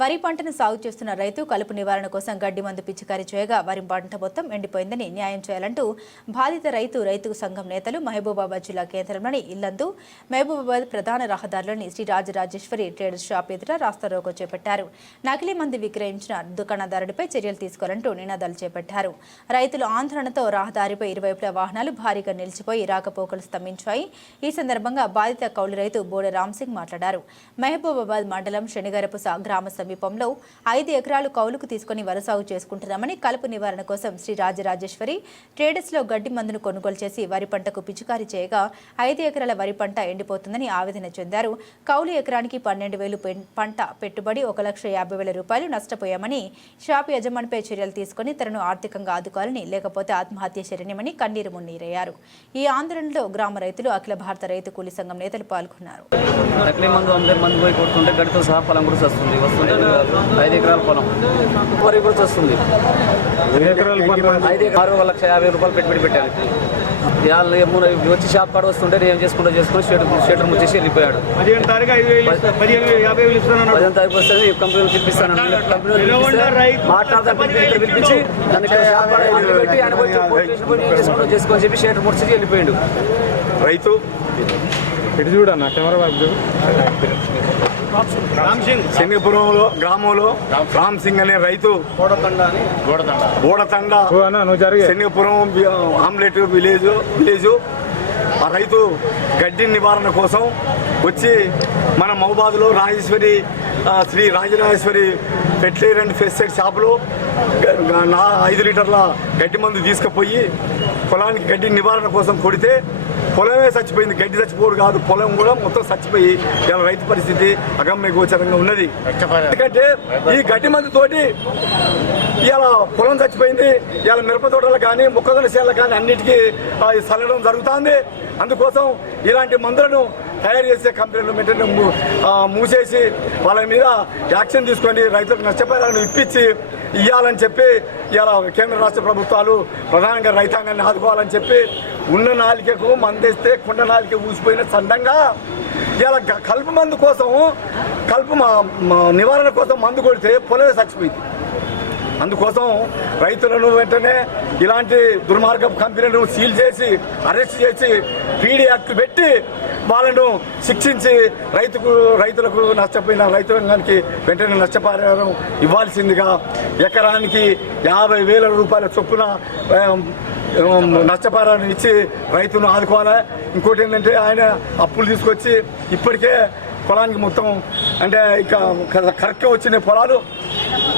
వరి పంటను సాగు చేస్తున్న రైతు కలుపు నివారణ కోసం గడ్డి మందు పిచికారీ చేయగా వరి పంట మొత్తం ఎండిపోయిందని న్యాయం చేయాలంటూ బాధిత రైతు రైతు సంఘం నేతలు మహబూబాబాద్ జిల్లా కేంద్రంలోని ఇల్లందు మహబూబాబాద్ ప్రధాన రహదారిలోని శ్రీ రాజరాజేశ్వరి ట్రేడర్స్ షాప్ ఎదుట రాస్తారోకో చేపట్టారు. నకిలీ మంది విక్రయించిన దుకాణదారుడిపై చర్యలు తీసుకోవాలంటూ నినాదాలు చేపట్టారు. రైతులు ఆందోళనతో రహదారిపై ఇరువైపుల వాహనాలు భారీగా నిలిచిపోయి రాకపోకలు స్తంభించాయి. ఈ సందర్భంగా బాధిత కౌలు రైతు బోడ రామ్సింగ్ మాట్లాడారు. మహబూబాబాద్ మండలం శనిగరపుస గ్రామ సమీపంలో ఐదు ఎకరాలు కౌలుకు తీసుకుని వరసాగు చేసుకుంటున్నామని కలుపు నివారణ కోసం శ్రీ రాజరాజేశ్వరి ట్రేడర్స్లో గడ్డి మందును కొనుగోలు చేసి వరి పంటకు పిచికారీ చేయగా ఐదు ఎకరాల వరి పంట ఎండిపోతుందని ఆవేదన చెందారు. కౌలు ఎకరానికి పన్నెండు వేలు పంట పెట్టుబడి ఒక లక్ష యాభై వేల రూపాయలు నష్టపోయామని షాపు యజమానిపై చర్యలు తీసుకుని తనను ఆర్థికంగా ఆదుకోవాలని లేకపోతే ఆత్మహత్య శరణ్యమని కన్నీరు మున్నీరయ్యారు. ఈ ఆందోళనలో గ్రామ రైతులు అఖిల భారత రైతు కూలీ సంఘం నేతలు పాల్గొన్నారు. నకిలీ మందు అందరి మందు పోయి కొడుతుంటే గడితో సహా కూడా వస్తుంది వస్తుంటే ఐదు ఎకరాల పొలం. వరి కూడా వస్తుంది. ఐదు ఆరు లక్ష యాభై రూపాయలు పెట్టుబడి పెట్టాను వాళ్ళు ఏమో వచ్చి షాప్ కాడ వస్తుంటే ఏం చేసుకుంటూ చేసుకుని షేటర్ షేటర్ ముచ్చేసి వెళ్ళిపోయాడు. పదిహేను తారీఖు వస్తే ఈ కంపెనీలు పిలిపిస్తాను. మాట్లాడదాం పిలిపించి దాన్ని షాప్ కాడ పెట్టి ఆయన చేసుకుంటూ చేసుకొని చెప్పి షేటర్ ముడిచి వెళ్ళిపోయాడు. రైతు ఇటు చూడన్న కెమెరా శనిపురంలో గ్రామంలో రామ్ సింగ్ అనే రైతు. గోడతండ శనిపురం ఆమ్లెట్ విలేజ్ విలేజ్. ఆ రైతు గడ్డి నివారణ కోసం వచ్చి మన మహబాద్లో Rajeshwari Sri Rajarajeswari fertilizer and pesticide షాపులో ఐదు లీటర్ల గడ్డి మందు తీసుకుపోయి పొలానికి గడ్డి నివారణ కోసం కొడితే పొలమే చచ్చిపోయింది గడ్డి చచ్చిపోడు కాదు. పొలం కూడా మొత్తం చచ్చిపోయి ఇలా రైతు పరిస్థితి అగమ్య గోచరంగా ఉన్నది. ఎందుకంటే ఈ గడ్డి మందు తోటి ఇవాళ పొలం చచ్చిపోయింది. ఇవాళ మిరప తోటలు కానీ మొక్కజొన్న చేనులు కానీ అన్నిటికీ చల్లడం జరుగుతుంది. అందుకోసం ఇలాంటి మందులను తయారు చేసే కంపెనీలు వెంటనే మూసేసి వాళ్ళ మీద యాక్షన్ తీసుకొని రైతులకు నష్టపరిహారం ఇప్పించి ఇవ్వాలని చెప్పి ఇవాళ కేంద్ర రాష్ట్ర ప్రభుత్వాలు ప్రధానంగా రైతాంగాన్ని ఆదుకోవాలని చెప్పి ఉన్న నాలికకు మందేస్తే కుండ నాలిక ఊసిపోయిన సందంగా ఇలా కలుపు మందు కోసం కలుపు నివారణ కోసం మందు కొడితే పొలమే చచ్చిపోయింది. అందుకోసం రైతులను వెంటనే ఇలాంటి దుర్మార్గపు కంపెనీలను సీల్ చేసి అరెస్ట్ చేసి పీడీ యాక్ట్ పెట్టి వాళ్ళను శిక్షించి రైతుకు రైతులకు నష్టపోయిన రైతాంగానికి వెంటనే నష్టపరిహారం ఇవ్వాల్సిందిగా ఎకరానికి యాభై వేల రూపాయల చొప్పున ఆ, నష్టపరిహారం ఇచ్చి రైతును ఆదుకోవాలి? ఇంకోటి ఏంటంటే ఆయన అప్పులు తీసుకొచ్చి ఇప్పటికే పొలానికి మొత్తం అంటే ఇక కరెక్ట్గా వచ్చిన పొలాలు